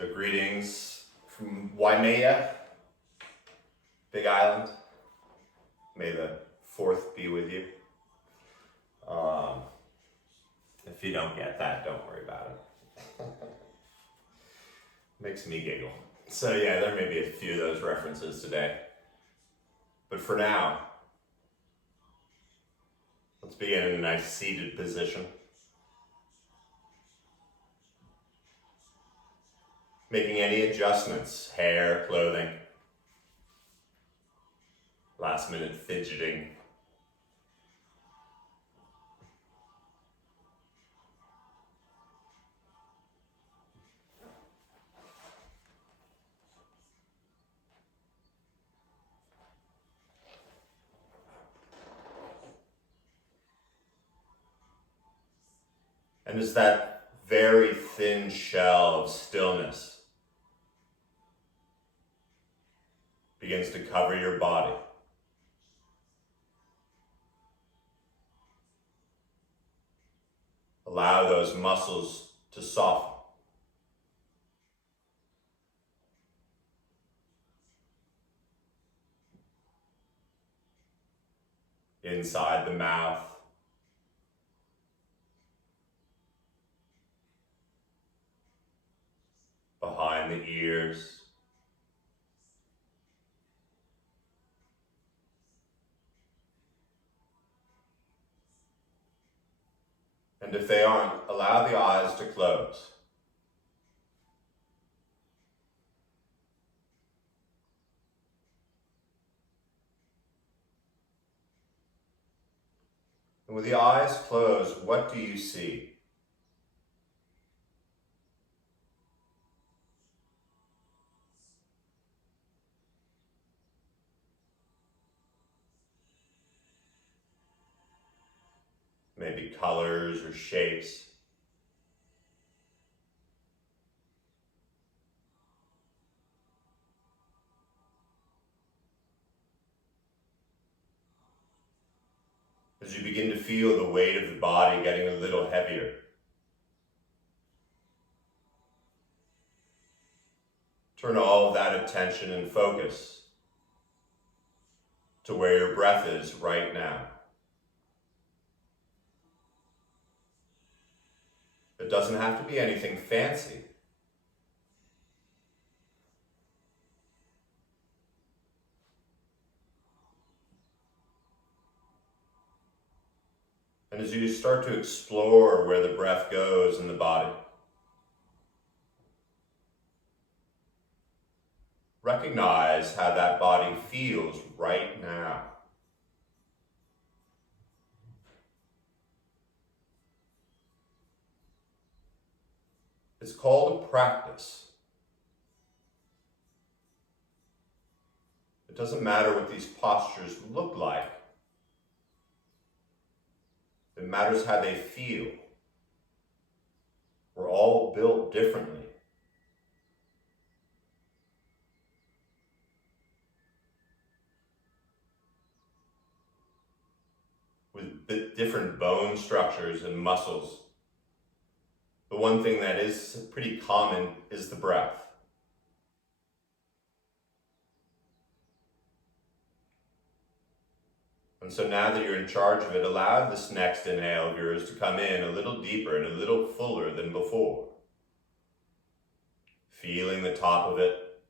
So greetings from Waimea, Big Island. May the 4th be with you. If you don't get that, don't worry about it. Makes me giggle. So yeah, there may be a few of those references today. But for now, let's begin in a nice seated position. Making any adjustments, hair, clothing, last minute fidgeting. And as that very thin shell of stillness begins to cover your body, allow those muscles to soften. Inside the mouth, behind the ears, and if they aren't, allow the eyes to close. And with the eyes closed, what do you see? Maybe colors or shapes. As you begin to feel the weight of the body getting a little heavier, turn all of that attention and focus to where your breath is right now. It doesn't have to be anything fancy. And as you start to explore where the breath goes in the body, recognize how that body feels right now. It's called a practice. It doesn't matter what these postures look like. It matters how they feel. We're all built differently. With different bone structures and muscles. The one thing that is pretty common is the breath. And so now that you're in charge of it, allow this next inhale of yours to come in a little deeper and a little fuller than before. Feeling the top of it.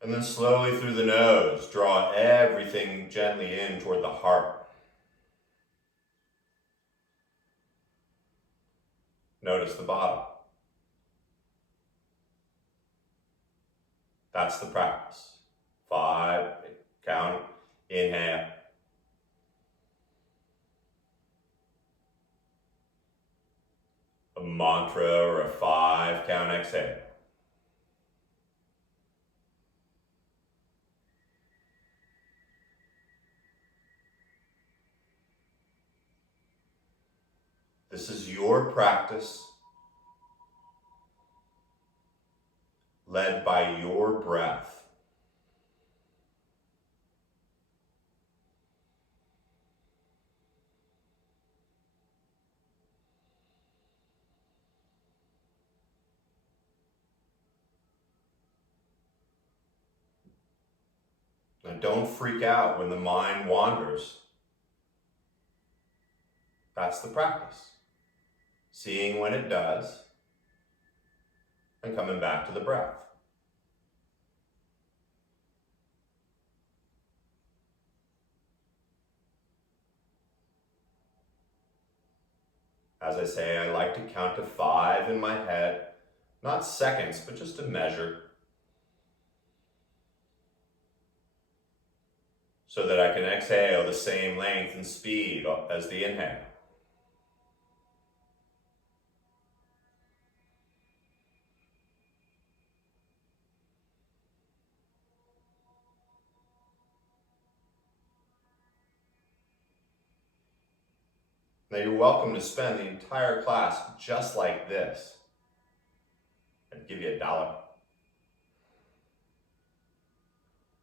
And then slowly through the nose, draw everything gently in toward the heart. Notice the bottom. That's the practice. 5, count, inhale. A mantra or a 5 count exhale. This is your practice, led by your breath. and don't freak out when the mind wanders. That's the practice. Seeing when it does and coming back to the breath. As I say, I like to count to 5 in my head, not seconds, but just a measure, so that I can exhale the same length and speed as the inhale. Now you're welcome to spend the entire class just like this. I'd give you $1.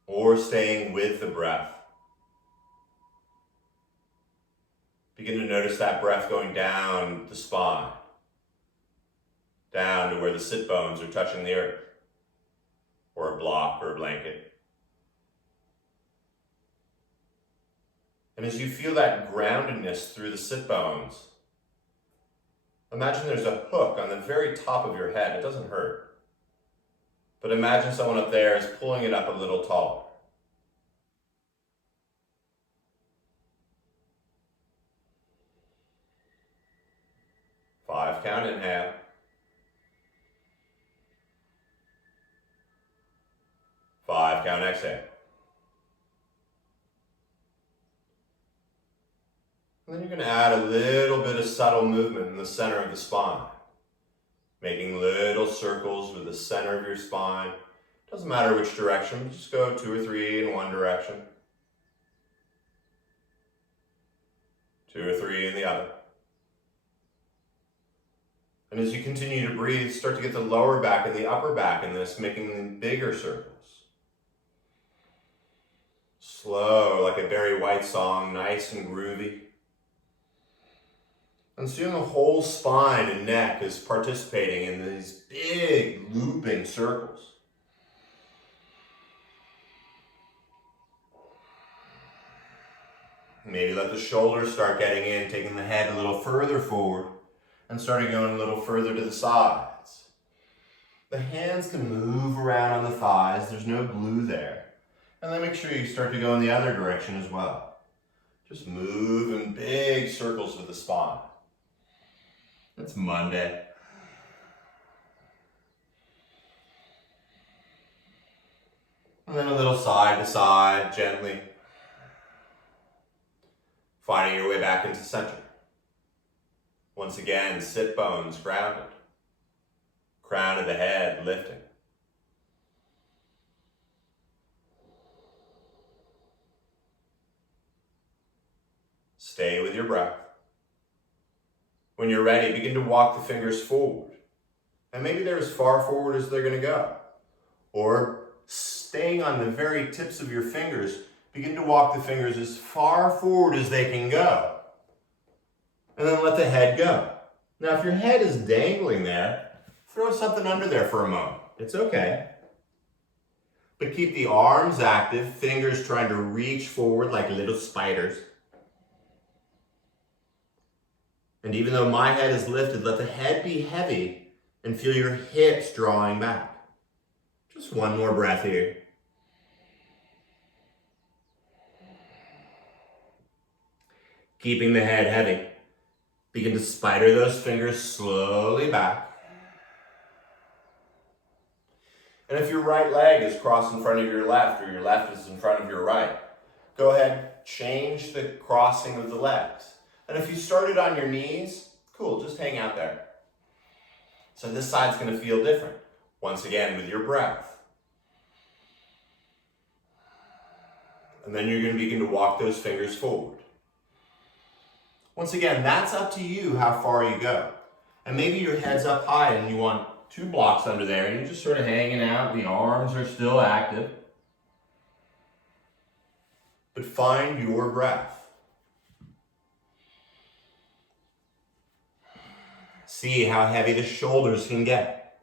Or staying with the breath. Begin to notice that breath going down the spine, down to where the sit bones are touching the earth, or a block or a blanket. And as you feel that groundedness through the sit bones, imagine there's a hook on the very top of your head. It doesn't hurt. But imagine someone up there is pulling it up a little taller. Five count inhale. 5 count exhale. And then you're going to add a little bit of subtle movement in the center of the spine, making little circles with the center of your spine. Doesn't matter which direction, just go 2 or 3 in one direction, 2 or 3 in the other. And as you continue to breathe, start to get the lower back and the upper back in this, making bigger circles. Slow, like a Barry White song, nice and groovy. And soon the whole spine and neck is participating in these big looping circles. Maybe let the shoulders start getting in, taking the head a little further forward and starting going a little further to the sides. The hands can move around on the thighs. There's no glue there. And then make sure you start to go in the other direction as well. Just move in big circles with the spine. It's Monday. And then a little side to side, gently. Finding your way back into center. Once again, sit bones grounded. Crown of the head lifting. Stay with your breath. When you're ready, begin to walk the fingers forward. And maybe they're as far forward as they're going to go. Or staying on the very tips of your fingers, begin to walk the fingers as far forward as they can go. And then let the head go. Now, if your head is dangling there, throw something under there for a moment. It's okay. But keep the arms active, fingers trying to reach forward like little spiders. And even though my head is lifted, let the head be heavy and feel your hips drawing back. Just one more breath here. Keeping the head heavy. Begin to spider those fingers slowly back. And if your right leg is crossed in front of your left or your left is in front of your right, go ahead, change the crossing of the legs. And if you started on your knees, cool, just hang out there. So this side's going to feel different. Once again, with your breath. And then you're going to begin to walk those fingers forward. Once again, that's up to you how far you go. And maybe your head's up high and you want 2 blocks under there and you're just sort of hanging out. The arms are still active. But find your breath. See how heavy the shoulders can get.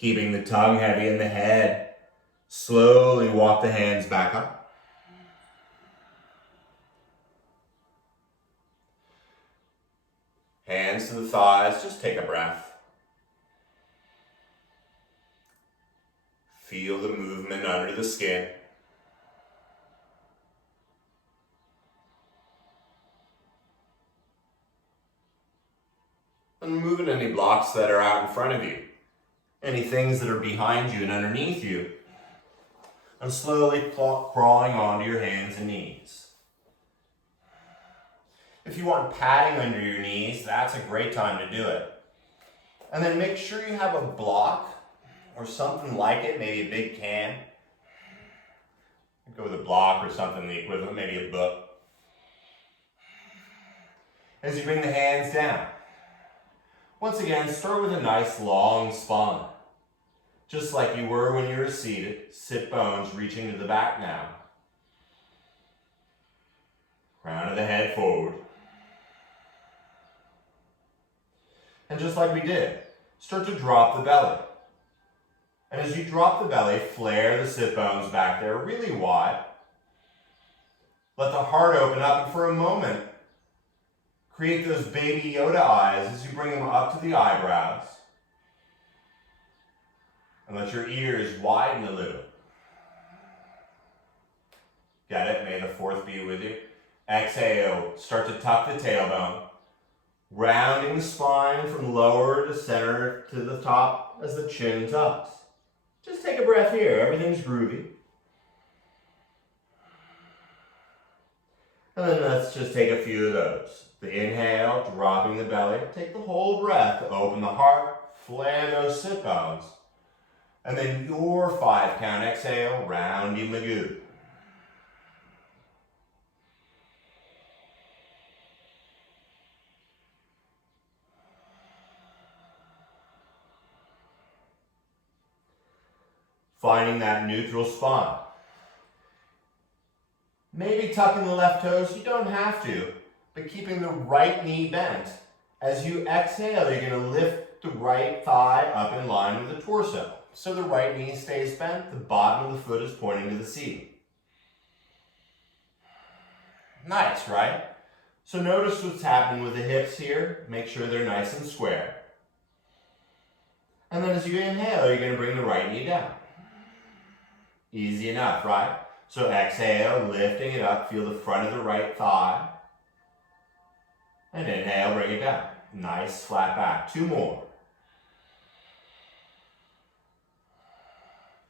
Keeping the tongue heavy in the head, slowly walk the hands back up. Hands to the thighs, just take a breath. Feel the movement under the skin. And moving any blocks that are out in front of you. Any things that are behind you and underneath you. And slowly crawling onto your hands and knees. If you want padding under your knees, that's a great time to do it. And then make sure you have a block or something like it, maybe a big can. Go with a block or something the equivalent, maybe a book. As you bring the hands down. Once again, start with a nice long spine. Just like you were when you were seated, sit bones reaching to the back now. Crown of the head forward. And just like we did, start to drop the belly. And as you drop the belly, flare the sit bones back there really wide. Let the heart open up, and for a moment, create those baby Yoda eyes as you bring them up to the eyebrows. And let your ears widen a little. Get it? May the fourth be with you. Exhale, start to tuck the tailbone. Rounding the spine from lower to center to the top as the chin tucks. Just take a breath here, everything's groovy. And then let's just take a few of those. The inhale, dropping the belly. Take the whole breath to open the heart, flare those sit bones. And then your 5 count exhale, rounding the goo. Finding that neutral spine. Maybe tucking the left toes, you don't have to, but keeping the right knee bent. As you exhale, you're going to lift the right thigh up in line with the torso. So the right knee stays bent, the bottom of the foot is pointing to the ceiling. Nice, right? So notice what's happening with the hips here. Make sure they're nice and square. And then as you inhale, you're going to bring the right knee down. Easy enough, right? So exhale, lifting it up, feel the front of the right thigh. And inhale, bring it down. Nice flat back. 2 more.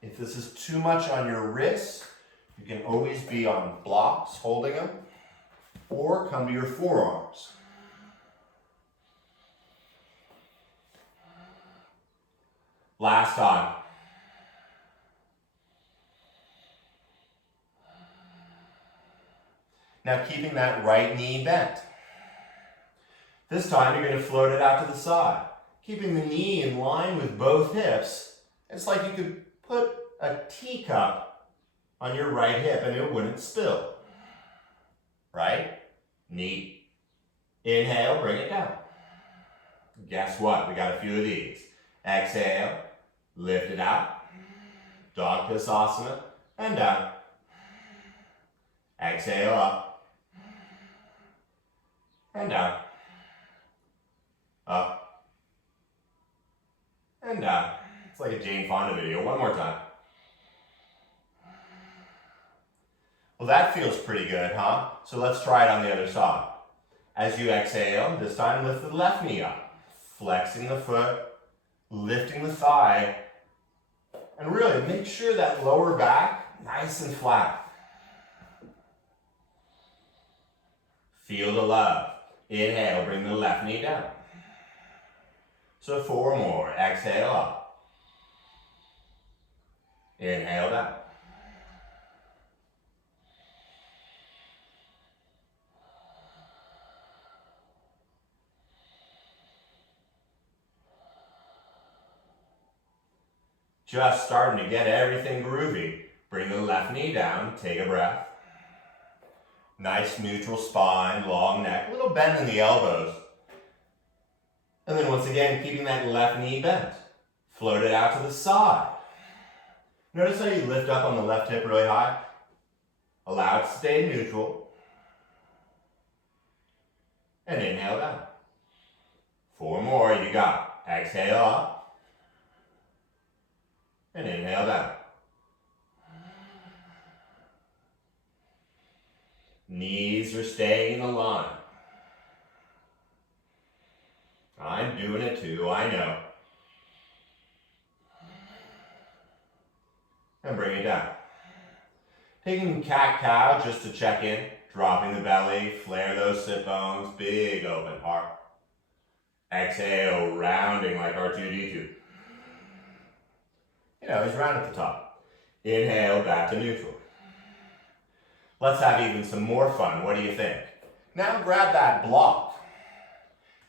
If this is too much on your wrists, you can always be on blocks holding them, or come to your forearms. Last time. Now keeping that right knee bent. This time you're going to float it out to the side. Keeping the knee in line with both hips. It's like you could put a teacup on your right hip and it wouldn't spill. Right? Neat. Inhale, bring it down. Guess what? We got a few of these. Exhale, lift it out. Dog Pisasana, and down. Exhale, up. And down. Up. And down. It's like a Jane Fonda video. One more time. Well, that feels pretty good, huh? So let's try it on the other side. As you exhale, this time lift the left knee up. Flexing the foot, lifting the thigh, and really make sure that lower back nice and flat. Feel the love. Inhale, bring the left knee down. So 4 more. Exhale up. Inhale down. Just starting to get everything groovy. Bring the left knee down, take a breath. Nice neutral spine, long neck, a little bend in the elbows. And then once again, keeping that left knee bent. Float it out to the side. Notice how you lift up on the left hip really high. Allow it to stay neutral. And inhale down. 4 more, you got it. Exhale up. And inhale down. Knees are staying in the line. I'm doing it too, I know. And bring it down. Taking cat-cow just to check in. Dropping the belly, flare those sit bones, big open heart. Exhale, rounding like R2-D2. You know, he's round at the top. Inhale, back to neutral. Let's have even some more fun. What do you think? Now grab that block.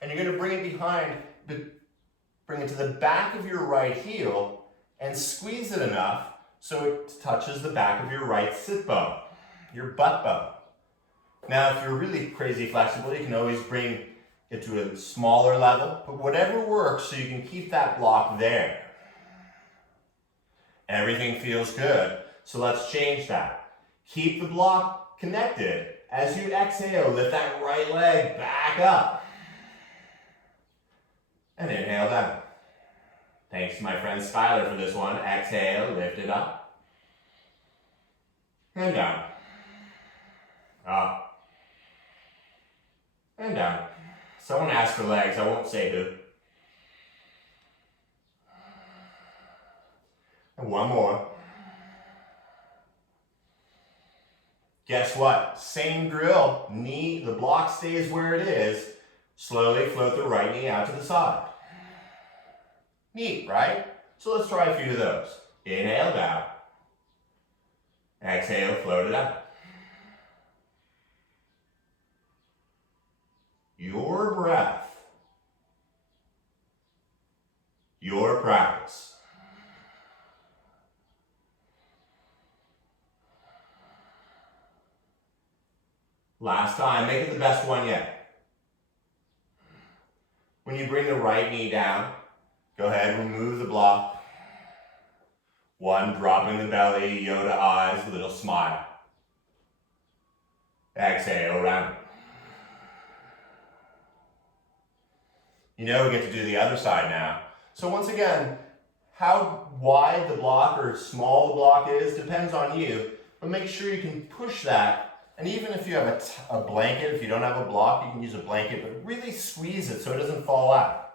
And you're going to bring it behind, bring it to the back of your right heel and squeeze it enough so it touches the back of your right sit bone, your butt bone. Now, if you're really crazy flexible, you can always bring it to a smaller level, but whatever works so you can keep that block there. Everything feels good, so let's change that. Keep the block connected. As you exhale, lift that right leg back up. And inhale down. Thanks to my friend Skylar for this one. Exhale, lift it up. And down. Up. And down. Someone asked for legs, I won't say who. And one more. Guess what? Same drill. Knee, the block stays where it is. Slowly float the right knee out to the side. Neat, right? So let's try a few of those. Inhale down. Exhale, float it out. Your breath. Your practice. Last time, make it the best one yet. When you bring the right knee down, go ahead, remove the block. 1, dropping the belly, Yoda eyes, little smile. Exhale, round. You know we get to do the other side now. So once again, how wide the block or small the block is depends on you, but make sure you can push that. And even if you have a blanket, if you don't have a block, you can use a blanket, but really squeeze it so it doesn't fall out.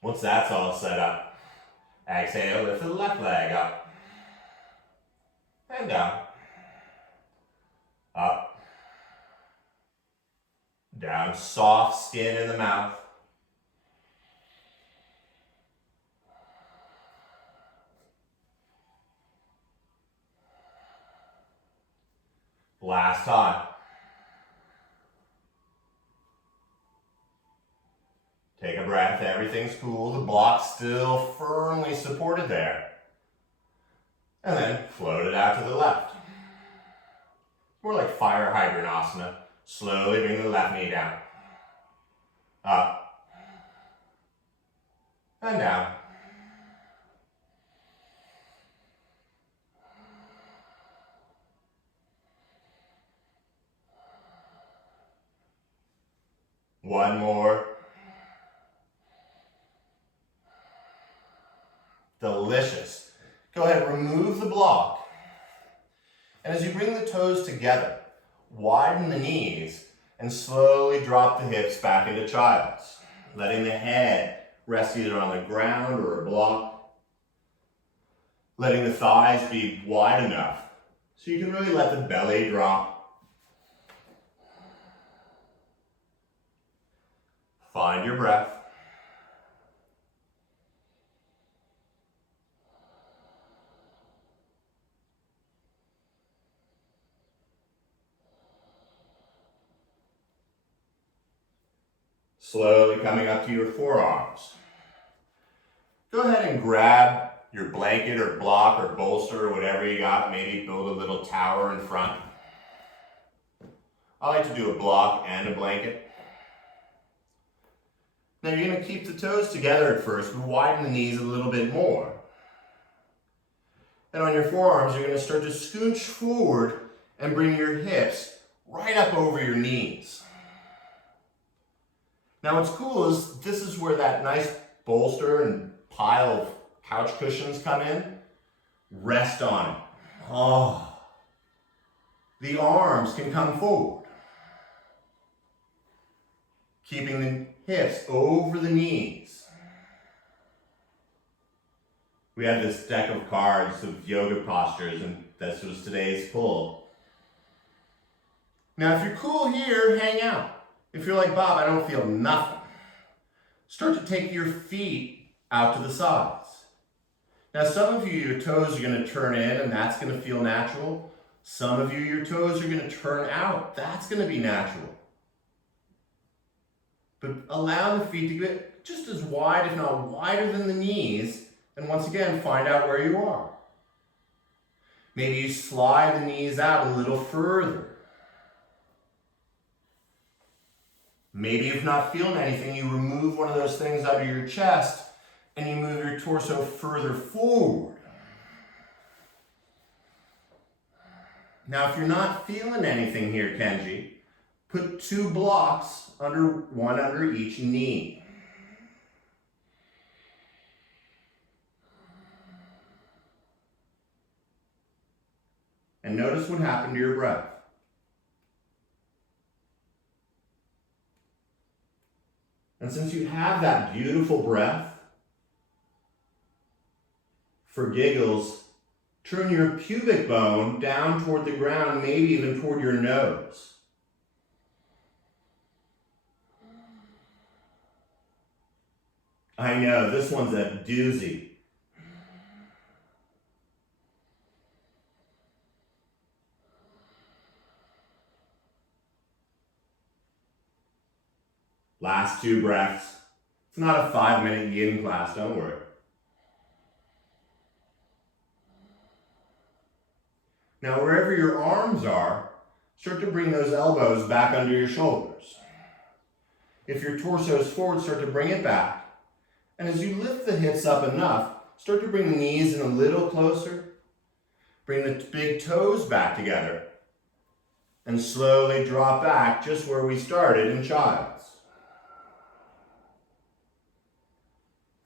Once that's all set up, exhale, lift the left leg up. And down. Up. Down, soft skin in the mouth. Last time. Take a breath, everything's cool, the block's still firmly supported there. And then float it out to the left. More like fire hydrant asana. Slowly bring the left knee down. Up. And down. One more. Delicious. Go ahead, remove the block. And as you bring the toes together, widen the knees and slowly drop the hips back into child's, letting the head rest either on the ground or a block, letting the thighs be wide enough so you can really let the belly drop. Find your breath. Slowly coming up to your forearms. Go ahead and grab your blanket or block or bolster or whatever you got. Maybe build a little tower in front. I like to do a block and a blanket. Now you're going to keep the toes together at first, but widen the knees a little bit more. And on your forearms, you're going to start to scooch forward and bring your hips right up over your knees. Now what's cool is this is where that nice bolster and pile of couch cushions come in. Rest on it. Oh. The arms can come forward. Keeping the hips over the knees. We have this deck of cards of yoga postures, and this was today's pull. Now, if you're cool here, hang out. If you're like, Bob, I don't feel nothing, start to take your feet out to the sides. Now, some of you, your toes are going to turn in, and that's going to feel natural. Some of you, your toes are going to turn out. That's going to be natural. But allow the feet to get just as wide, if not wider than the knees. And once again, find out where you are. Maybe you slide the knees out a little further. Maybe if not feeling anything, you remove one of those things out of your chest and you move your torso further forward. Now, if you're not feeling anything here, Kenji, put 2 blocks one under each knee. And notice what happened to your breath. And since you have that beautiful breath, for giggles, turn your pubic bone down toward the ground, maybe even toward your nose. I know, this one's a doozy. Last 2 breaths. It's not a 5-minute yin class, don't worry. Now, wherever your arms are, start to bring those elbows back under your shoulders. If your torso is forward, start to bring it back. And as you lift the hips up enough, start to bring the knees in a little closer. Bring the big toes back together. And slowly drop back just where we started in Child's.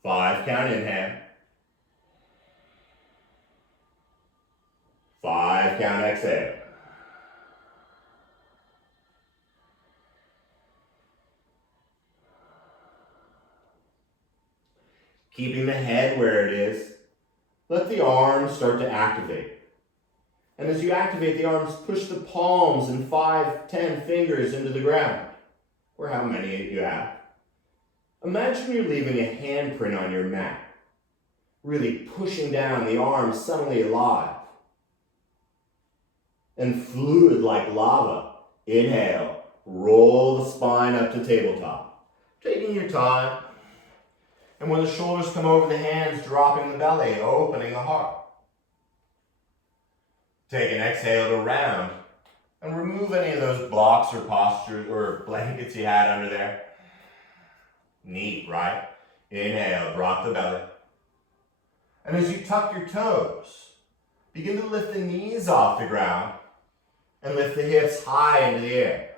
5 count inhale. 5 count exhale. Keeping the head where it is, let the arms start to activate. And as you activate the arms, push the palms and 5, 10 fingers into the ground, or how many you have. Imagine you're leaving a handprint on your mat, really pushing down, the arms suddenly alive. And fluid like lava. Inhale, roll the spine up to tabletop. Taking your time. And when the shoulders come over the hands, dropping the belly, opening the heart. Take an exhale to round and remove any of those blocks or postures or blankets you had under there. Neat, right? Inhale, drop the belly. And as you tuck your toes, begin to lift the knees off the ground and lift the hips high into the air.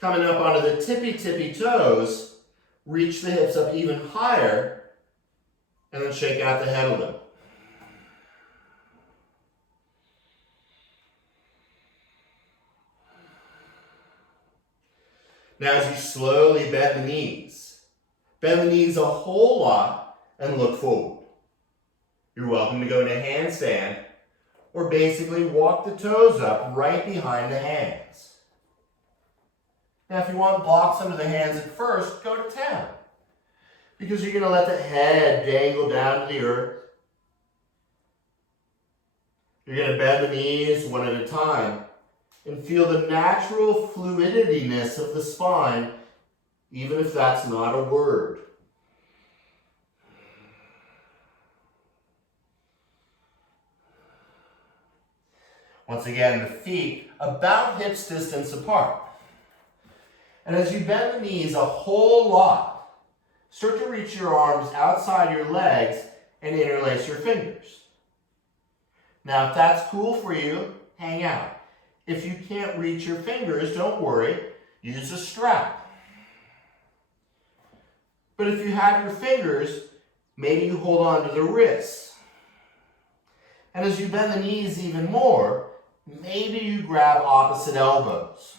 Coming up onto the tippy toes, reach the hips up even higher, and then shake out the head a little. Now as you slowly bend the knees a whole lot and look forward. You're welcome to go into handstand or basically walk the toes up right behind the hands. Now if you want blocks under the hands at first, go to town. Because you're going to let the head dangle down to the earth. You're going to bend the knees one at a time and feel the natural fluidityness of the spine, even if that's not a word. Once again, the feet about hips distance apart. And as you bend the knees a whole lot, start to reach your arms outside your legs and interlace your fingers. Now, if that's cool for you, hang out. If you can't reach your fingers, don't worry, use a strap. But if you have your fingers, maybe you hold on to the wrists. And as you bend the knees even more, maybe you grab opposite elbows.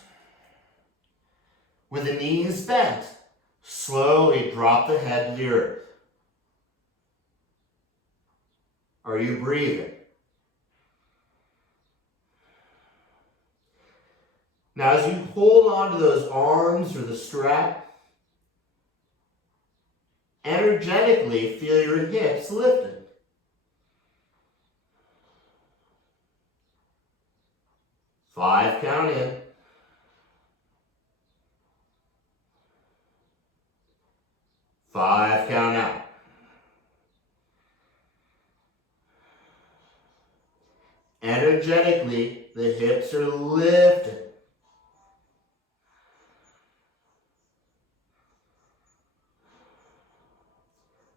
With the knees bent, slowly drop the head to the earth. Are you breathing? Now, as you hold on to those arms or the strap, energetically feel your hips lifted. Five, count in. Five, count out. Energetically, the hips are lifted.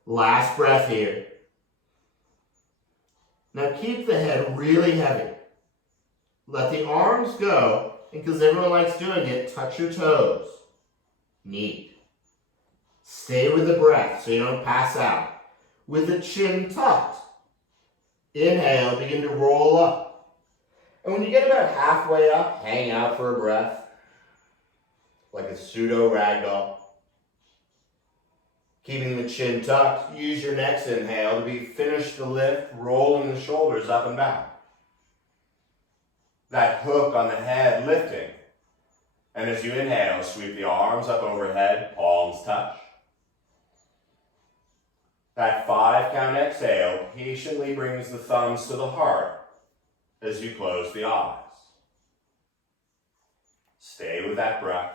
Last breath here. Now keep the head really heavy. Let the arms go, and because everyone likes doing it, touch your toes. Neat. Stay with the breath so you don't pass out. With the chin tucked. Inhale, begin to roll up. And when you get about halfway up, hang out for a breath. Like a pseudo ragdoll. Keeping the chin tucked, use your next inhale to finish the lift, rolling the shoulders up and back. That hook on the head lifting. And as you inhale, sweep the arms up overhead, palms touch. That 5 count exhale patiently brings the thumbs to the heart as you close the eyes. Stay with that breath.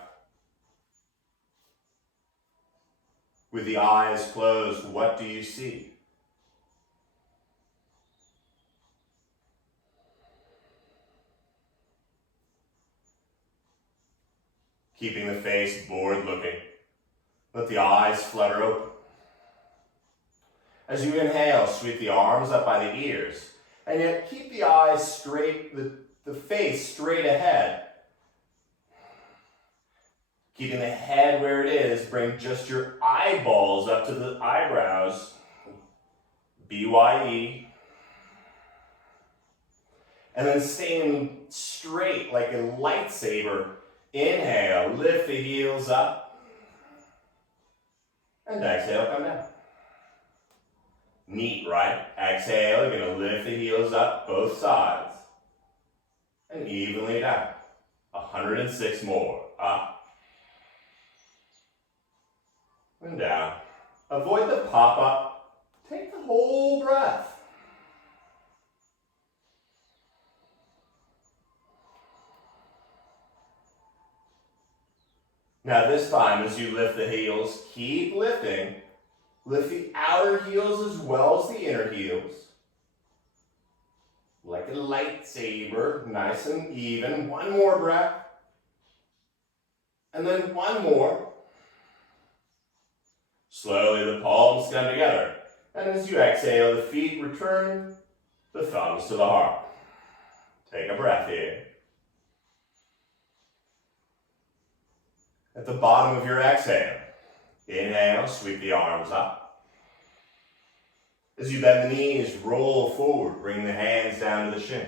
With the eyes closed, what do you see? Keeping the face bored looking, let the eyes flutter open. As you inhale, sweep the arms up by the ears, and yet keep the eyes straight, the face straight ahead. Keeping the head where it is, bring just your eyeballs up to the eyebrows. BYE. And then staying straight like a lightsaber. Inhale, lift the heels up. And exhale, come down. Neat, right? Exhale, you're going to lift the heels up, both sides. And evenly down. 106 more. Up. And down. Avoid the pop-up. Take the whole breath. Now this time, as you lift the heels, keep lifting. Lift the outer heels as well as the inner heels. Like a lightsaber, nice and even. One more breath. And then one more. Slowly the palms come together. And as you exhale, the feet return, the thumbs to the heart. Take a breath here. At the bottom of your exhale, inhale, sweep the arms up. As you bend the knees, roll forward, bring the hands down to the shins.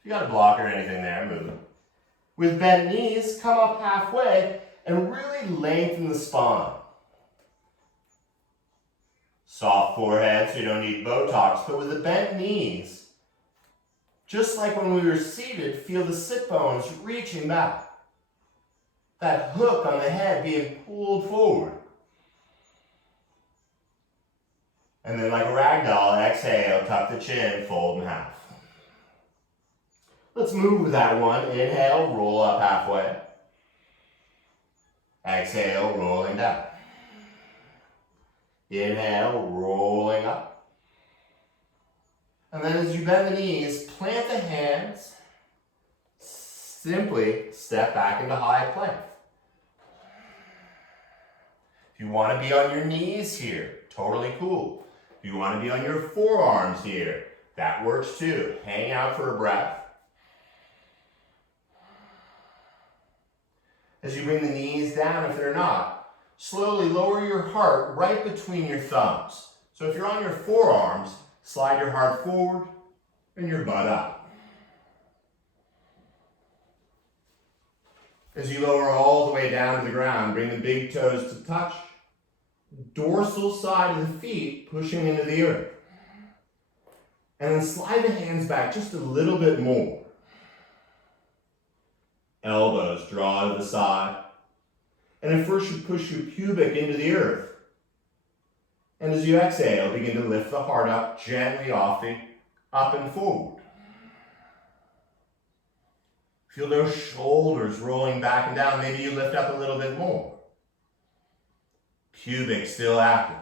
If you got a block or anything there, move them. With bent knees, come up halfway and really lengthen the spine. Soft forehead, so you don't need Botox, but with the bent knees, just like when we were seated, feel the sit bones reaching back. That hook on the head being pulled forward. And then like a ragdoll, exhale, tuck the chin, fold in half. Let's move with that one. Inhale, roll up halfway. Exhale, rolling down. Inhale, rolling up. And then as you bend the knees, plant the hands. Simply step back into high plank. you want to be on your knees here, totally cool. If you want to be on your forearms here, that works too. Hang out for a breath. As you bring the knees down, if they're not, slowly lower your heart right between your thumbs. So if you're on your forearms, slide your heart forward and your butt up. As you lower all the way down to the ground, bring the big toes to touch. Dorsal side of the feet pushing into the earth. And then slide the hands back just a little bit more. Elbows draw to the side. And at first you push your pubic into the earth. And as you exhale, begin to lift the heart up gently off the up and forward. Feel those shoulders rolling back and down. Maybe you lift up a little bit more. Pubic still active.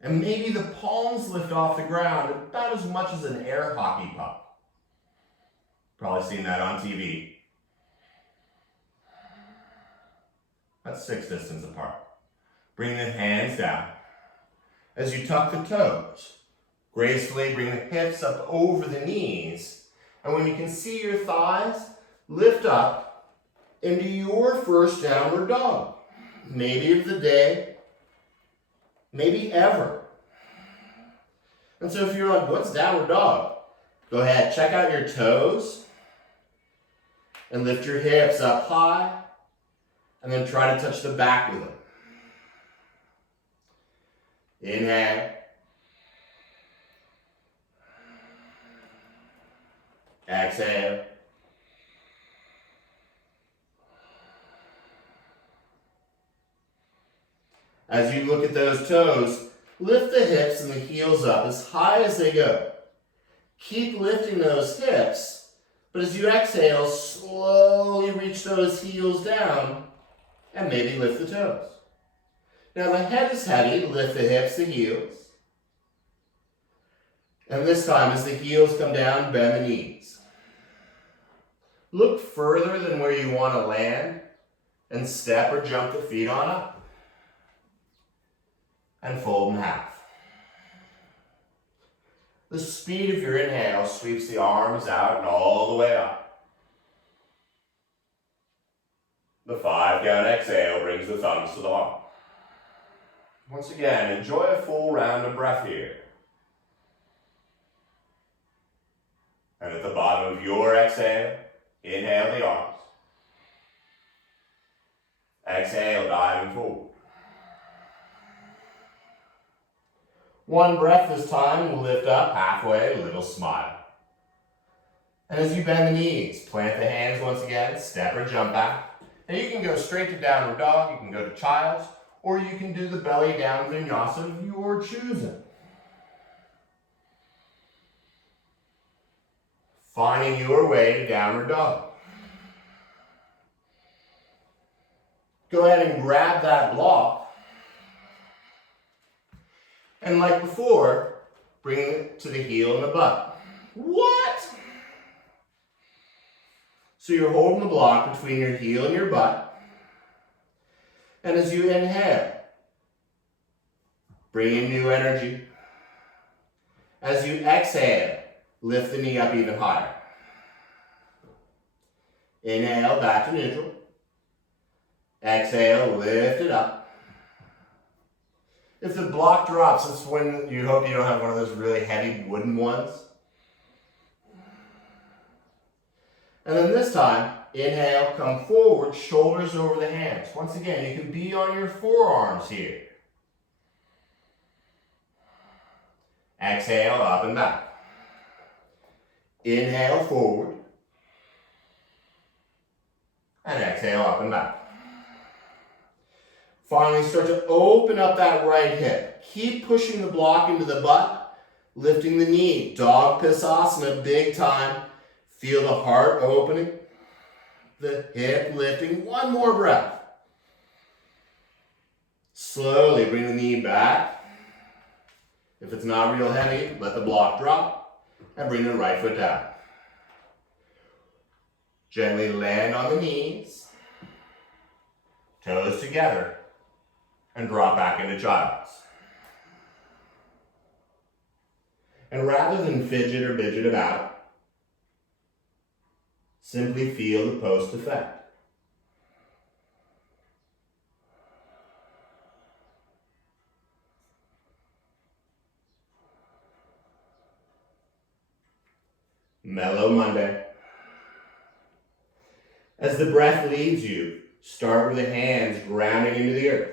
And maybe the palms lift off the ground about as much as an air hockey puck. Probably seen that on TV. That's 6 distance apart. Bring the hands down. As you tuck the toes, gracefully bring the hips up over the knees. And when you can see your thighs, lift up into your first downward dog. Maybe of the day, maybe ever. And so if you're like, what's downward dog? Go ahead, check out your toes and lift your hips up high and then try to touch the back with them. Inhale. Exhale. As you look at those toes, lift the hips and the heels up as high as they go. Keep lifting those hips, but as you exhale, slowly reach those heels down and maybe lift the toes. Now the head is heavy, lift the hips, the heels. And this time as the heels come down, bend the knees. Look further than where you want to land and step or jump the feet on up. And fold in half. The speed of your inhale sweeps the arms out and all the way up. The 5 count exhale brings the thumbs to the heart. Once again, enjoy a full round of breath here. And at the bottom of your exhale, inhale the arms. Exhale, diving forward. One breath this time, lift up halfway, a little smile. And as you bend the knees, plant the hands once again, step or jump back. Now you can go straight to downward dog, you can go to child's, or you can do the belly down vinyasa of your choosing. Finding your way to downward dog. Go ahead and grab that block. And like before, bring it to the heel and the butt. What? So you're holding the block between your heel and your butt. And as you inhale, bring in new energy. As you exhale, lift the knee up even higher. Inhale, back to neutral. Exhale, lift it up. If the block drops, it's when you hope you don't have one of those really heavy wooden ones. And then this time, inhale, come forward, shoulders over the hands. Once again, you can be on your forearms here. Exhale, up and back. Inhale, forward. And exhale, up and back. Finally, start to open up that right hip. Keep pushing the block into the butt, lifting the knee. Dog Pisasana, big time. Feel the heart opening, the hip lifting. One more breath. Slowly bring the knee back. If it's not real heavy, let the block drop and bring the right foot down. Gently land on the knees, toes together. and drop back into child's. And rather than fidget or midget about, simply feel the post effect. Mellow Monday. As the breath leads you, start with the hands grounding into the earth.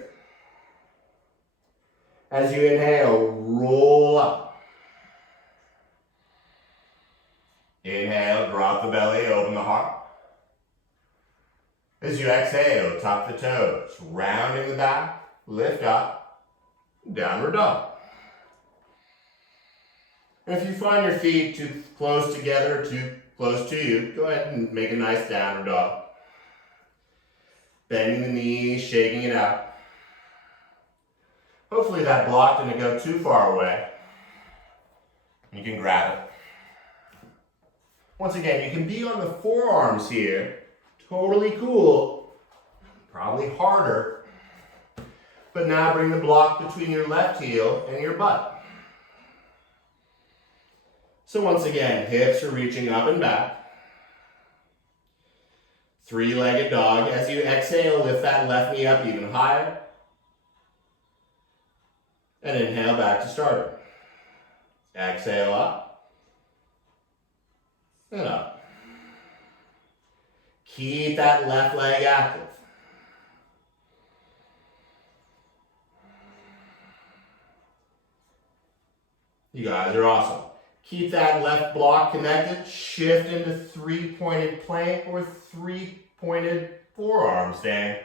As you inhale, roll up. Inhale, drop the belly, open the heart. As you exhale, tuck the toes, rounding the back, lift up, downward dog. And if you find your feet too close together, too close to you, go ahead and make a nice downward dog. Bending the knees, shaking it out. Hopefully that block didn't go too far away. You can grab it. Once again, you can be on the forearms here. Totally cool. Probably harder. But now bring the block between your left heel and your butt. So once again, hips are reaching up and back. Three-legged dog. As you exhale, lift that left knee up even higher. And inhale back to starter. Exhale up. And up. Keep that left leg active. You guys are awesome. Keep that left block connected. Shift into three-pointed plank or three-pointed forearm stand.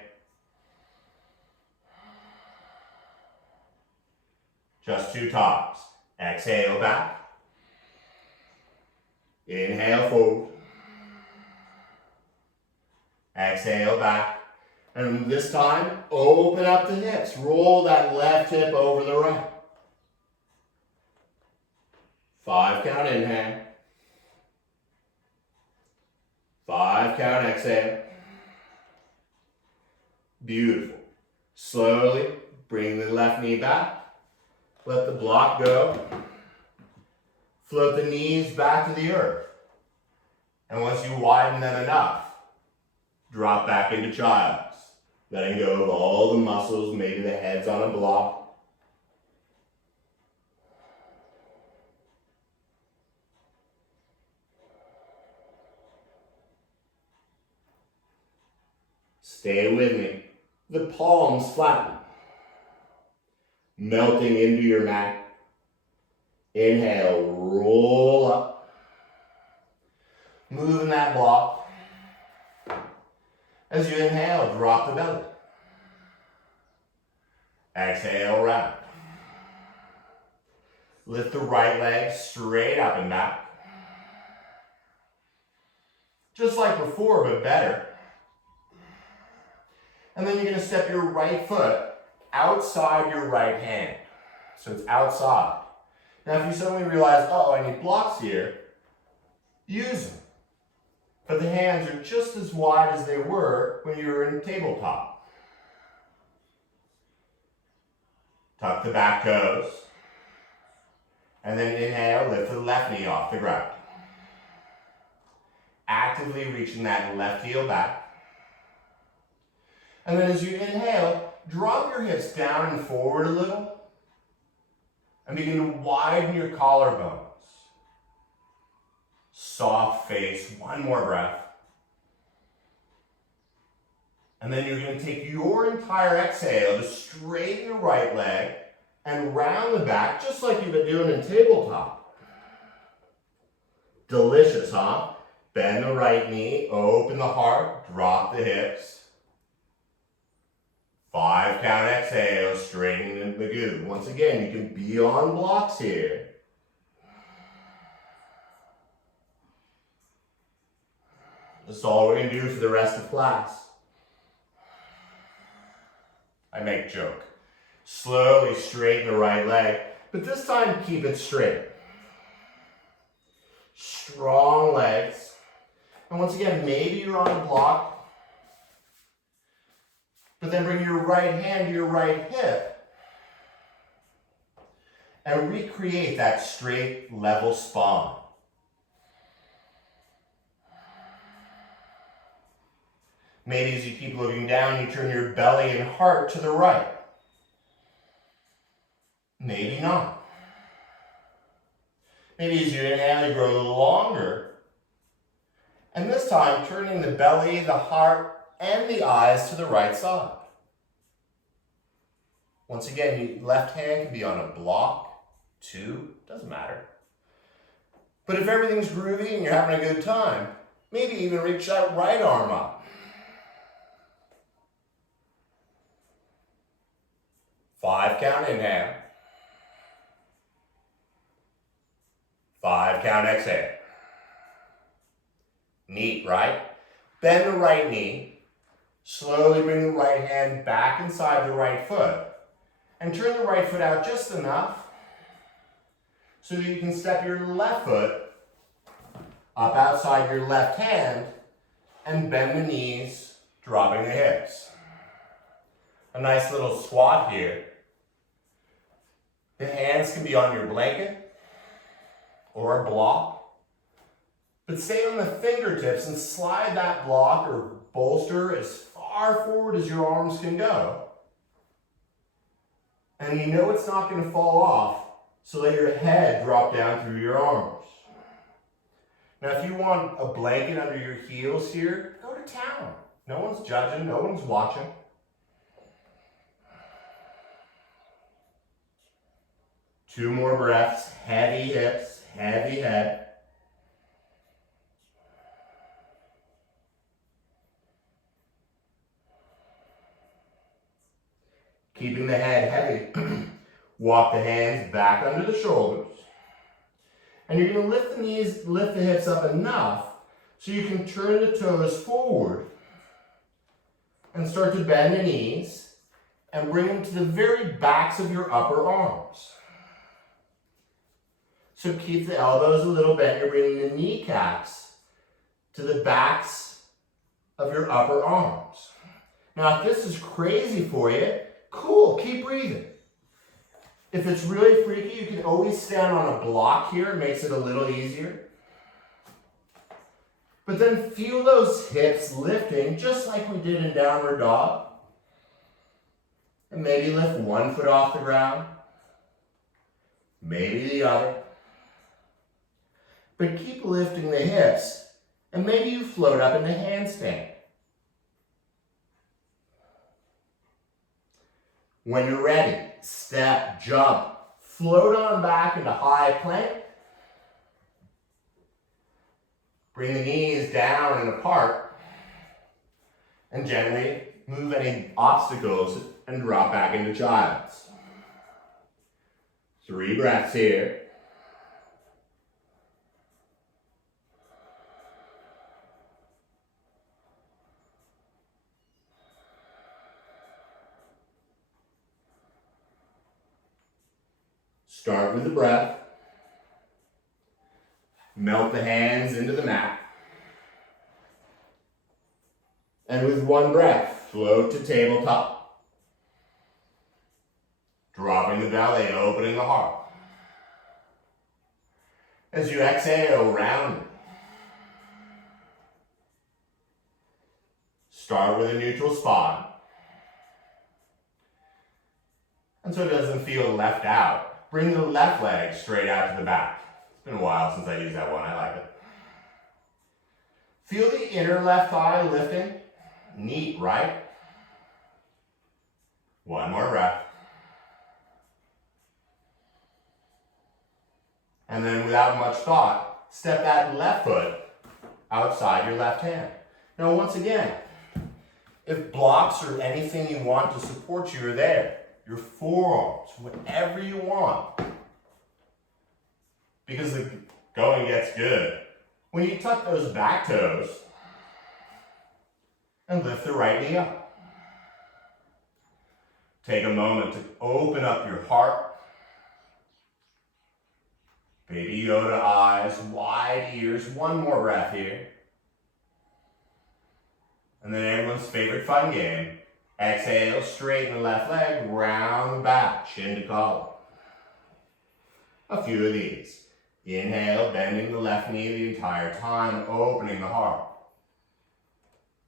Just two times. Exhale back. Inhale forward. Exhale back. And this time, open up the hips. Roll that left hip over the right. 5 count inhale. 5 count exhale. Beautiful. Slowly bring the left knee back. Let the block go. Float the knees back to the earth. And once you widen them enough, drop back into child's. Letting go of all the muscles, maybe the head's on a block. Stay with me. The palms flatten. Melting into your mat. Inhale, roll up. Moving that block. As you inhale, drop the belly. Exhale, round. Lift the right leg straight up and back. Just like before, but better. And then you're going to step your right foot outside your right hand. So it's outside. Now if you suddenly realize, oh, I need blocks here, use them. But the hands are just as wide as they were when you were in tabletop. Tuck the back toes. And then inhale, lift the left knee off the ground. Actively reaching that left heel back. And then as you inhale, drop your hips down and forward a little. And begin to widen your collarbones. Soft face, one more breath. And then you're going to take your entire exhale to straighten your right leg and round the back, just like you've been doing in tabletop. Delicious, huh? Bend the right knee, open the heart, drop the hips. 5 count exhale, straighten the glute. Once again, you can be on blocks here. That's all we're going to do for the rest of class. I make joke. Slowly straighten the right leg, but this time keep it straight. Strong legs. And once again, maybe you're on a block, But then bring your right hand to your right hip and recreate that straight, level spine. Maybe as you keep looking down, you turn your belly and heart to the right. Maybe not. Maybe as you inhale, you grow longer. And this time, turning the belly, the heart, and the eyes to the right side. Once again, your left hand can be on a block, two, doesn't matter. But if everything's groovy and you're having a good time, maybe even reach that right arm up. 5 count inhale. 5 count exhale. Neat, right? Bend the right knee. Slowly bring the right hand back inside the right foot. And turn the right foot out just enough so that you can step your left foot up outside your left hand and bend the knees, dropping the hips. A nice little squat here. The hands can be on your blanket or a block, but stay on the fingertips and slide that block or bolster as far forward as your arms can go. And you know it's not going to fall off, so let your head drop down through your arms. Now, if you want a blanket under your heels here, go to town. No one's judging, no one's watching. Two more breaths, heavy hips, heavy head. Keeping the head heavy, walk the hands back under the shoulders. And you're going to lift the knees, lift the hips up enough so you can turn the toes forward and start to bend the knees and bring them to the very backs of your upper arms. So keep the elbows a little bent. You're bringing the kneecaps to the backs of your upper arms. Now, if this is crazy for you, cool, keep breathing. If it's really freaky, you can always stand on a block here. It makes it a little easier. But then feel those hips lifting just like we did in downward dog. And maybe lift one foot off the ground. Maybe the other. But keep lifting the hips. And maybe you float up into handstand. When you're ready, step, jump, float on back into high plank. Bring the knees down and apart. And gently move any obstacles and drop back into child's. 3 breaths here. Start with the breath. Melt the hands into the mat. And with one breath, float to tabletop. Dropping the belly, opening the heart. As you exhale, round. Start with a neutral spine. And so it doesn't feel left out, bring the left leg straight out to the back. It's been a while since I used that one, I like it. Feel the inner left thigh lifting. Neat, right? One more breath. And then without much thought, step that left foot outside your left hand. Now once again, if blocks or anything you want to support you are there, your forearms, whatever you want. Because the going gets good. When you tuck those back toes and lift the right knee up. Take a moment to open up your heart. Baby Yoda eyes, wide ears. One more breath here. And then everyone's favorite fun game. Exhale, straighten the left leg, round the back, shin to collar. A few of these. Inhale, bending the left knee the entire time, opening the heart.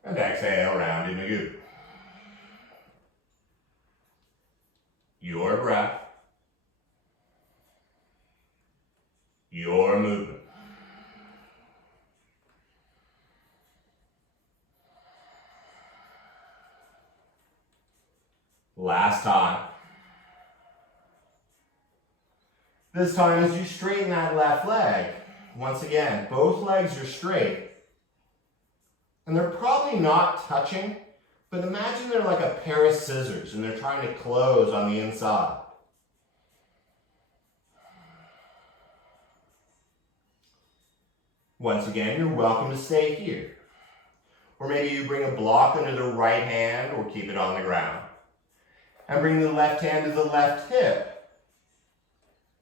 And exhale, rounding the goop. Your breath, your movement. Last time. This time as you straighten that left leg, once again, both legs are straight. And they're probably not touching, but imagine they're like a pair of scissors and they're trying to close on the inside. Once again, you're welcome to stay here. Or maybe you bring a block under the right hand or keep it on the ground. And bring the left hand to the left hip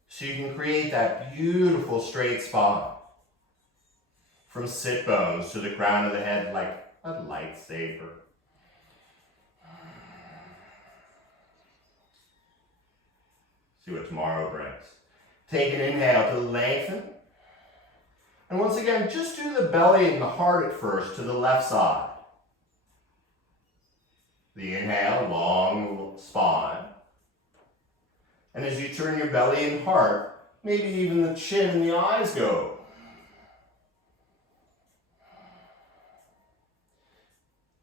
so you can create that beautiful straight spine. From sit bones to the crown of the head like a lightsaber. See what tomorrow brings. Take an inhale to lengthen. And once again, just do the belly and the heart at first to the left side. The inhale, long spine. And as you turn your belly and heart, maybe even the chin and the eyes go.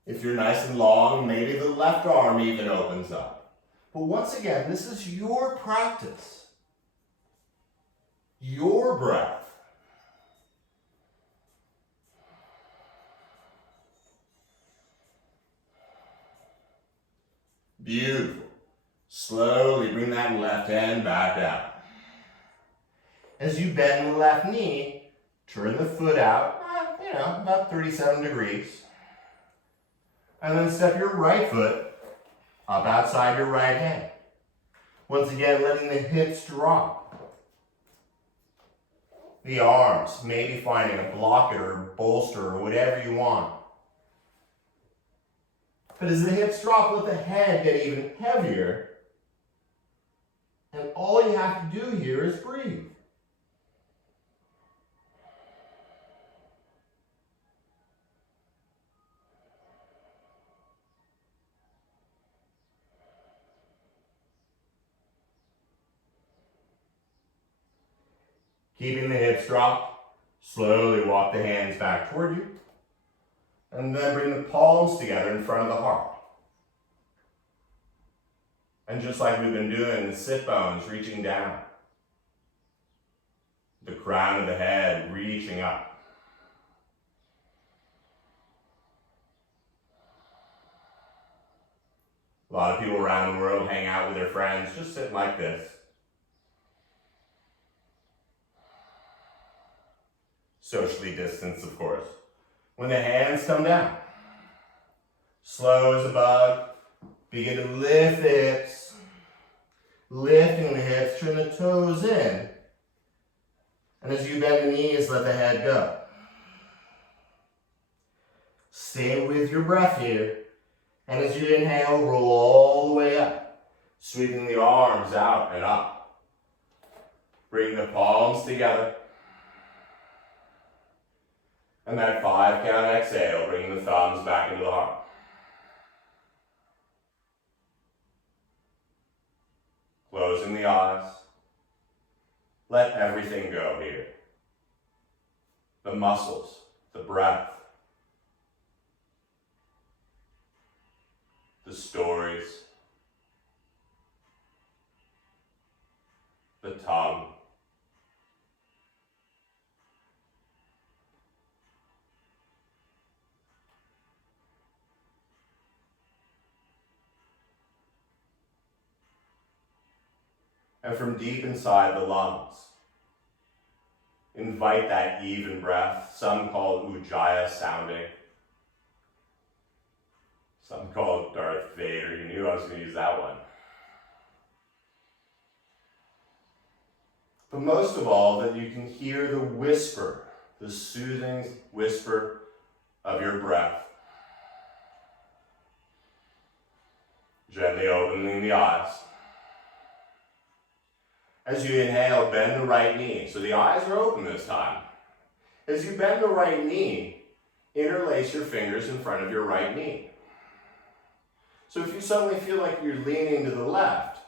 If you're nice and long, maybe the left arm even opens up. But once again, this is your practice. Your breath. Beautiful. Slowly bring that left hand back down. As you bend the left knee, turn the foot out, about 37 degrees. And then step your right foot up outside your right hand. Once again, letting the hips drop. The arms, maybe finding a blocker or bolster or whatever you want. But as the hips drop, let the head get even heavier. And all you have to do here is breathe. Keeping the hips dropped, slowly walk the hands back toward you. And then bring the palms together in front of the heart. And just like we've been doing, the sit bones reaching down. The crown of the head reaching up. A lot of people around the world hang out with their friends, just sitting like this. Socially distanced, of course. When the hands come down, slow as a bug, begin to lift the hips, lifting the hips, turn the toes in. And as you bend the knees, let the head go. Stay with your breath here. And as you inhale, roll all the way up, sweeping the arms out and up. Bring the palms together. And that 5 count exhale, bringing the thumbs back into the heart. Closing the eyes. Let everything go here. The muscles, the breath, the stories, the tongue, and from deep inside the lungs, invite that even breath. Some call it Ujjayi sounding. Some call it Darth Vader. You knew I was going to use that one. But most of all, that you can hear the whisper, the soothing whisper of your breath. Gently opening the eyes. As you inhale, bend the right knee. So the eyes are open this time. As you bend the right knee, interlace your fingers in front of your right knee. So if you suddenly feel like you're leaning to the left,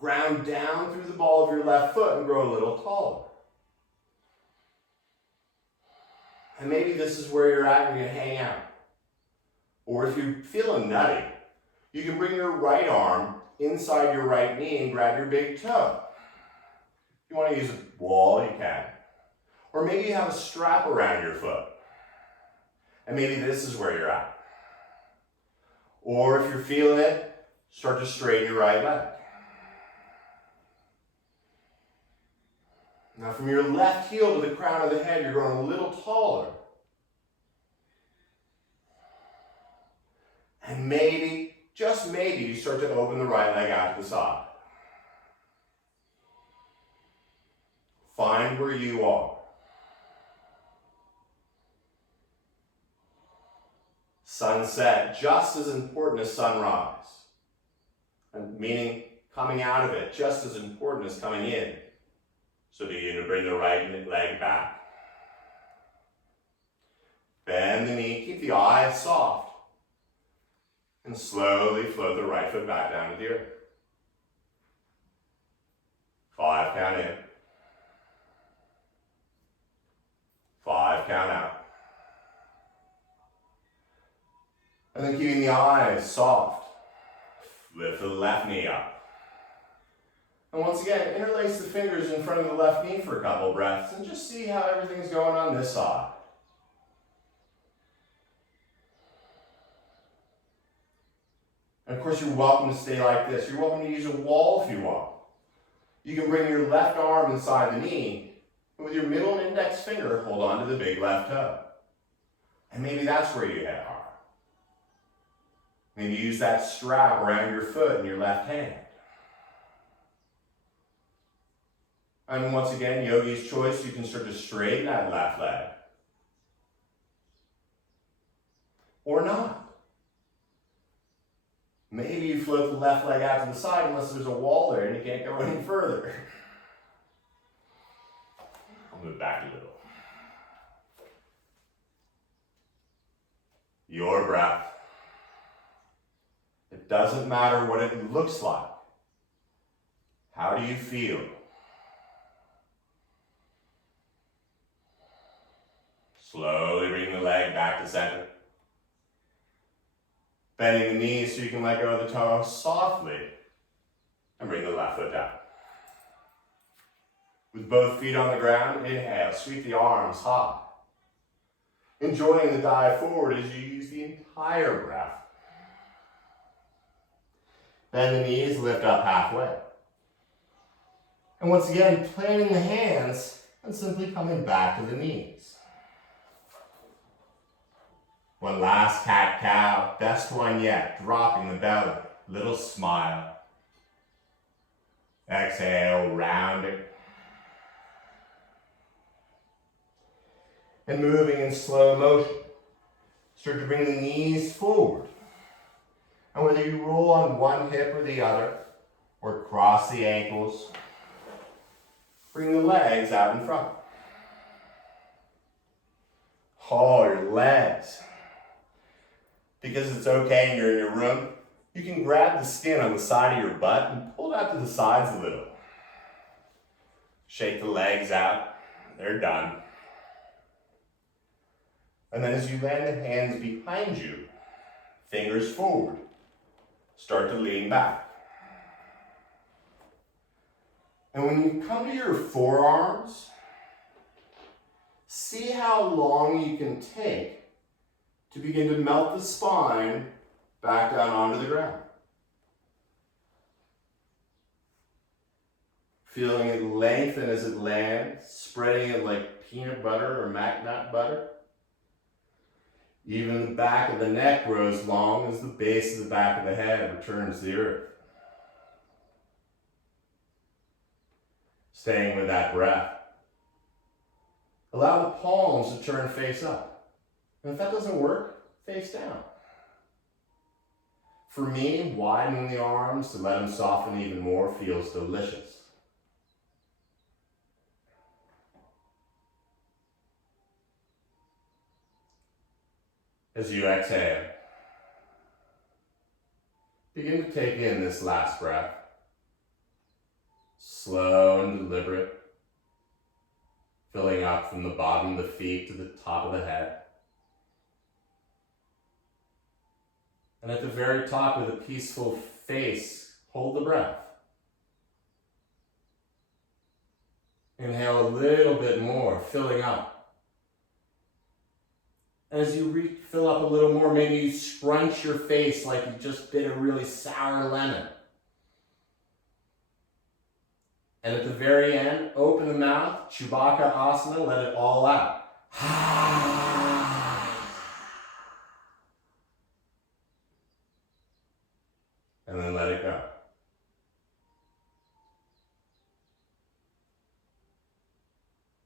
ground down through the ball of your left foot and grow a little taller. And maybe this is where you're at and you're going to hang out. Or if you're feeling nutty, you can bring your right arm inside your right knee and grab your big toe. If you want to use a wall, you can. Or maybe you have a strap around your foot. And maybe this is where you're at. Or if you're feeling it, start to straighten your right leg. Now from your left heel to the crown of the head, you're growing a little taller. And maybe, just maybe, you start to open the right leg out to the side. Find where you are. Sunset, just as important as sunrise. And meaning coming out of it, just as important as coming in. So begin to bring the right leg back. Bend the knee, keep the eyes soft. And slowly float the right foot back down to the earth. 5 count in. 5 count out. And then keeping the eyes soft, lift the left knee up. And once again, interlace the fingers in front of the left knee for a couple breaths and just see how everything's going on this side. And of course, you're welcome to stay like this. You're welcome to use a wall if you want. You can bring your left arm inside the knee, and with your middle and index finger, hold on to the big left toe. And maybe that's where you are. Maybe use that strap around your foot in your left hand. And once again, yogi's choice, you can start to straighten that left leg. Or not. Maybe you float the left leg out to the side unless there's a wall there and you can't go any further. I'll move back a little. Your breath. It doesn't matter what it looks like. How do you feel? Slowly bring the leg back to center. Bending the knees so you can let go of the toe softly. And bring the left foot down. With both feet on the ground, inhale, sweep the arms high. Enjoying the dive forward as you use the entire breath. Bend the knees, lift up halfway. And once again, planting the hands and simply coming back to the knees. One last cat-cow, best one yet, dropping the belly, little smile. Exhale, round it. And moving in slow motion, start to bring the knees forward. And whether you roll on one hip or the other, or cross the ankles, bring the legs out in front. Haul your legs. Because it's okay and you're in your room, you can grab the skin on the side of your butt and pull it out to the sides a little. Shake the legs out. They're done. And then as you land the hands behind you, fingers forward, start to lean back. And when you come to your forearms, see how long you can take to begin to melt the spine back down onto the ground. Feeling it lengthen as it lands, spreading it like peanut butter or nut butter. Even the back of the neck grows long as the base of the back of the head returns to the earth. Staying with that breath. Allow the palms to turn face up. And if that doesn't work, face down. For me, widening the arms to let them soften even more feels delicious. As you exhale, begin to take in this last breath. Slow and deliberate, filling up from the bottom of the feet to the top of the head. And at the very top with a peaceful face, hold the breath. Inhale a little bit more, filling up. As you fill up a little more, maybe you scrunch your face like you just bit a really sour lemon. And at the very end, open the mouth, Chewbacca Asana, let it all out. And then let it go.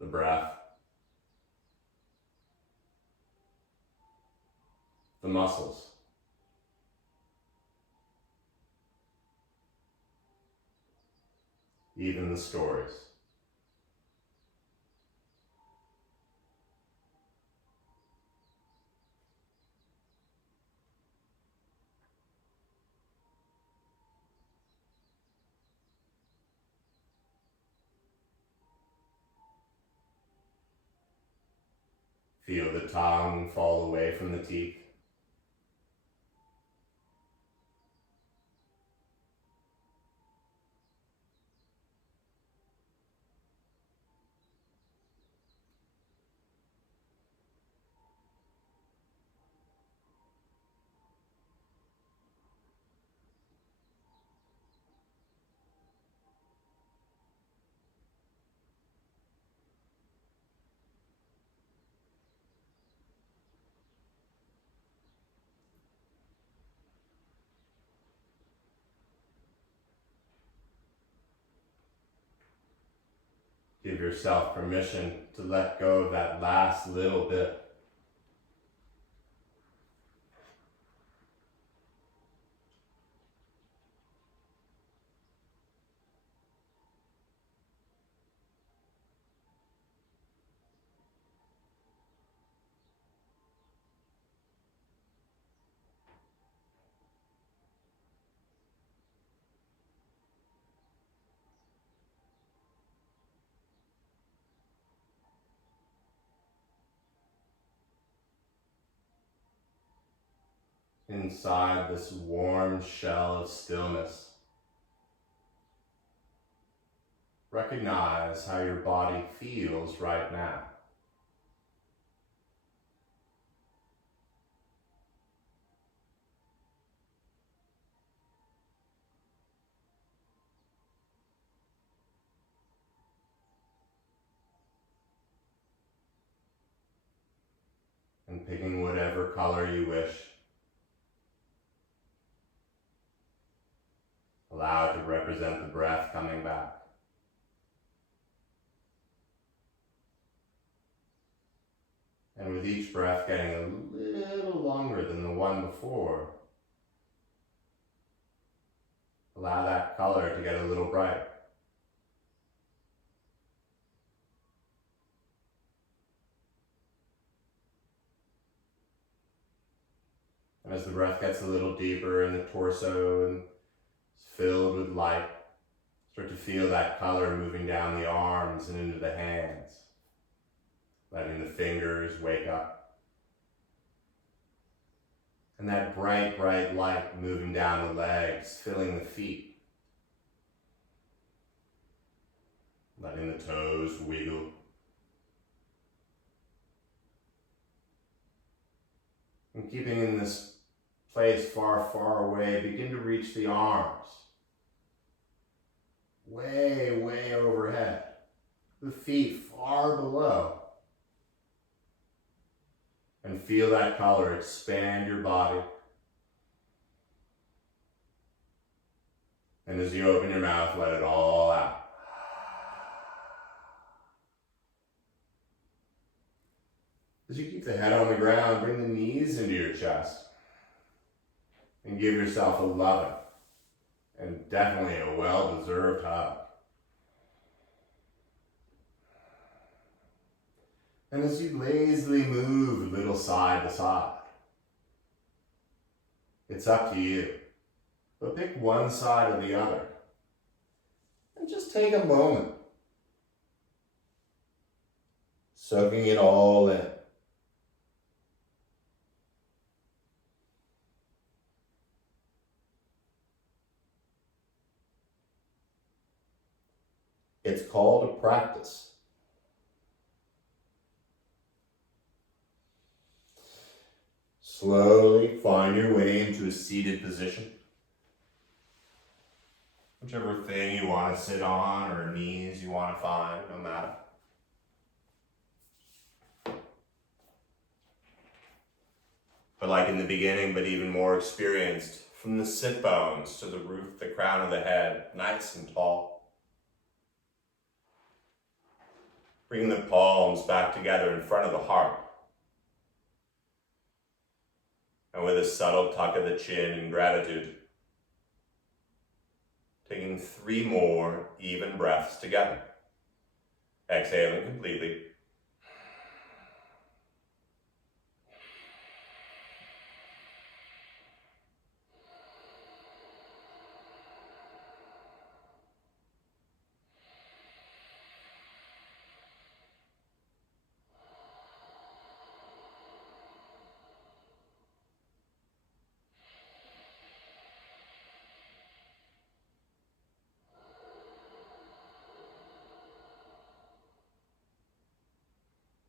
The breath, the muscles, even the stories. Feel the tongue fall away from the teeth. Give yourself permission to let go of that last little bit. Inside this warm shell of stillness, recognize how your body feels right now. And picking whatever color you wish. Allow it to represent the breath coming back. And with each breath getting a little longer than the one before, allow that color to get a little brighter. And as the breath gets a little deeper in the torso and is filled with light, start to feel that color moving down the arms and into the hands, letting the fingers wake up. And that bright, bright light moving down the legs, filling the feet, letting the toes wiggle. And keeping in this place far, far away, begin to reach the arms. Way, way overhead. The feet far below. And feel that color expand your body. And as you open your mouth, let it all out. As you keep the head on the ground, bring the knees into your chest. and give yourself a loving and definitely a well-deserved hug. And as you lazily move a little side to side, it's up to you. But pick one side or the other. And just take a moment, soaking it all in. It's called a practice. Slowly find your way into a seated position. Whichever thing you want to sit on or knees you want to find, no matter. But like in the beginning, but even more experienced, from the sit bones to the roof, the crown of the head, nice and tall. Bring the palms back together in front of the heart. And with a subtle tuck of the chin in gratitude, taking 3 more even breaths together. Exhaling completely.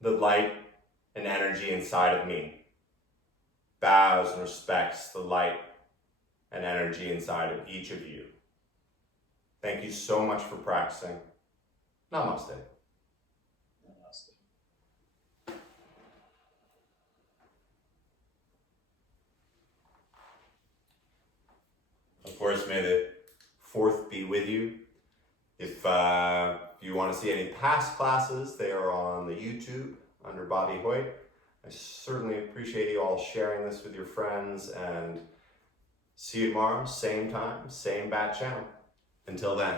The light and energy inside of me bows and respects the light and energy inside of each of you. Thank you so much for practicing. Namaste. Namaste. Of course, may the 4th be with you. If you want to see any past classes, they are on the YouTube under Bobby Hoyt. I certainly appreciate you all sharing this with your friends, and see you tomorrow, same time, same bat channel. Until then.